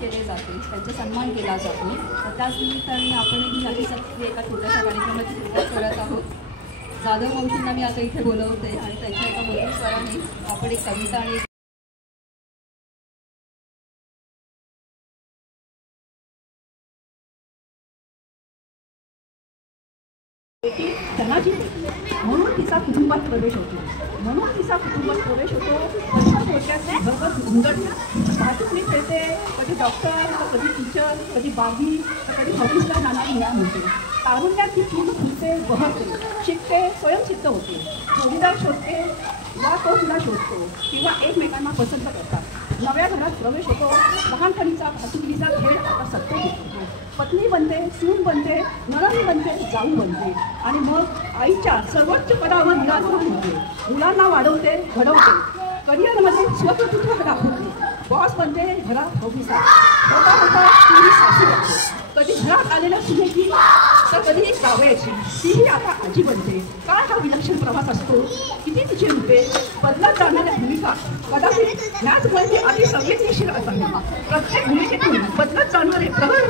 केले जाते, त्यांचा सन्मान केला जातो. त्याच निमित्ताने आपणही नक्कीच एका छोट्याशा कार्यक्रमाची सुरुवात करत आहोत. जाधव मावशींना मी आता इथे बोलवते आणि त्यांच्या एका मधुर स्वराने आपण एक कविता आणि धनाची म्हणून तिचा कुटुंबात प्रवेश होतो, म्हणून तिचा कुटुंबात प्रवेश होतो. अशा थोडक्यात भरभर झुंजट वाहतूक मी खेळते, कधी डॉक्टर तर कधी टीचर, कधी बागी तर कधी ऑफिसला जाणारी मुला म्हणते. तारुण्यात ती पूर्ण फुलते, बहरते, शिकते, स्वयंसिद्ध होते, जोडीदार शोधते वा तो तिला शोधतो किंवा एकमेकांना पसंत करतात. नव्या घरात प्रवेश होतो. लहानपणीचा भातुकलीचा खेळ आता सत्य होतो. पत्नी बनते, सून बनते, नणंद बनते, जाऊ बनते आणि मग आईच्या सर्वोच्च पदावर विराजमान होते. मुलांना वाढवते, घडवते, करिअरमध्ये स्वप्रतित्व दाखवते, बॉस बनते, घरात ऑफिसात होता होता ती सासू बनते. कधी घरात आलेल्या सुनेची तर कधी जावयाची, तीही आता आजी बनते. काय हा विलक्षण प्रवास असतो, किती तिचे रूपे, बदलत जाणाऱ्या भूमिका, कदाचित ह्याच मुळे आधी संवेदनशील असावी. प्रत्येक भूमिकेतून बदलत जाणारे प्रगत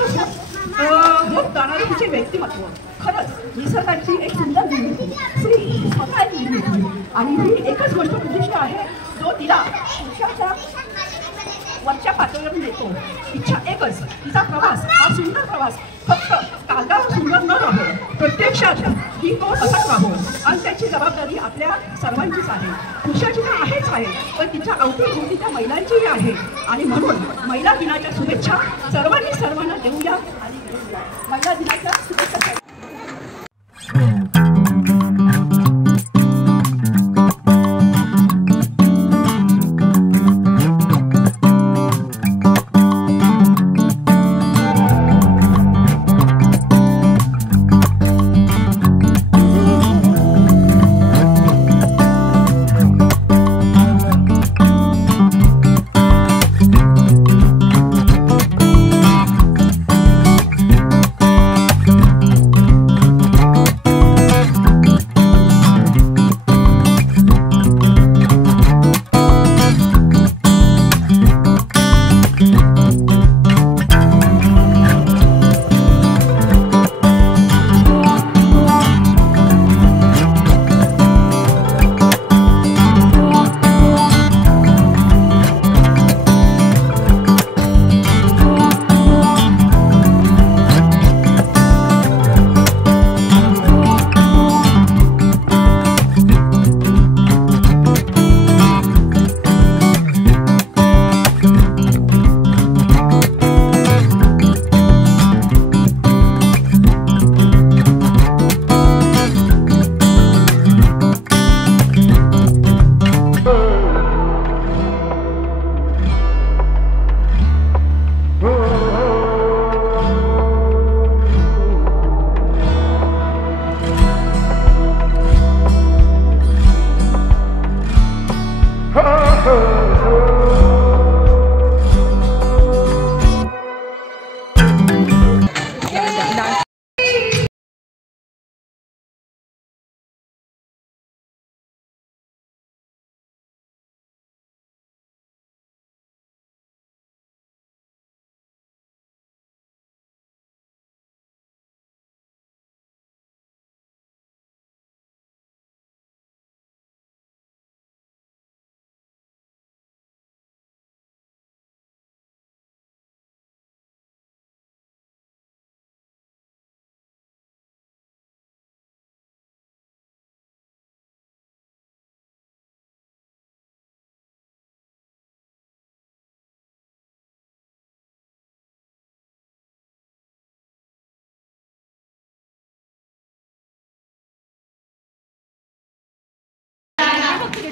होत जाणारे तिचे व्यक्तिमत्व खरंच निसर्गाची एक सुंदर निर्मिती, स्त्री स्वतः एक निर्मिती. आणि ही एकच गोष्ट उद्दिष्ट आहे जो तिला पुरुषाच्या वरच्या पातळीवरून येतो. इच्छा एकच, तिचा प्रवास हा सुंदर प्रवास फक्त कागदावर सुंदर न राहो, प्रत्यक्षात ही तो तसाच राहो. आणि त्याची जबाबदारी आपल्या सर्वांचीच आहे. पुरुषाची तर आहेच आहे, पण तिच्या अवतीभोवती त्या महिलांचीही आहे. आणि म्हणून महिला दिनाच्या शुभेच्छा सर्वांना देऊया आणि महिला दिनाच्या शुभेच्छा.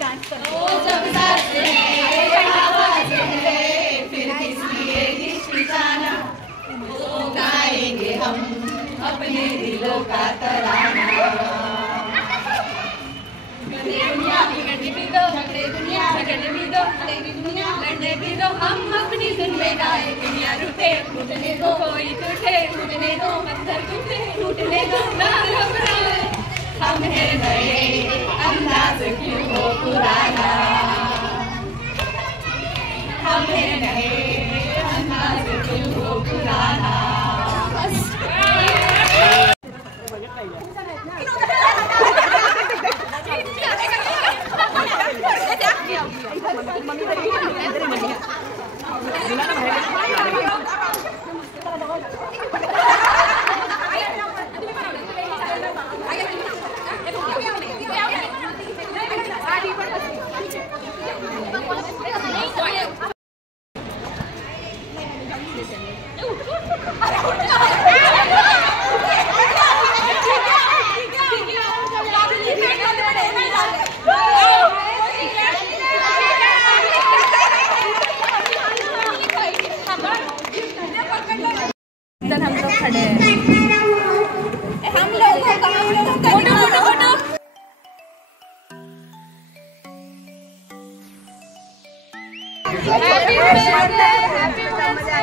डांस करते गाएंगे हम अपने दिलों का तराना। दुनिया झगड़े भी दो, झगड़े भी दो, लड़ी दुनिया आने भी दो हम अपनी धुन में गाए दुनिया रूठे टूटने दो कोई टूटने दो पत्थर टूटने दो ना घबराए हम है नए अंदाज क्यों हो पुराना हम है नए अंदाज क्यों हो पुराना हम लोग खड़े हैं हम लोग photo photo photo happy birthday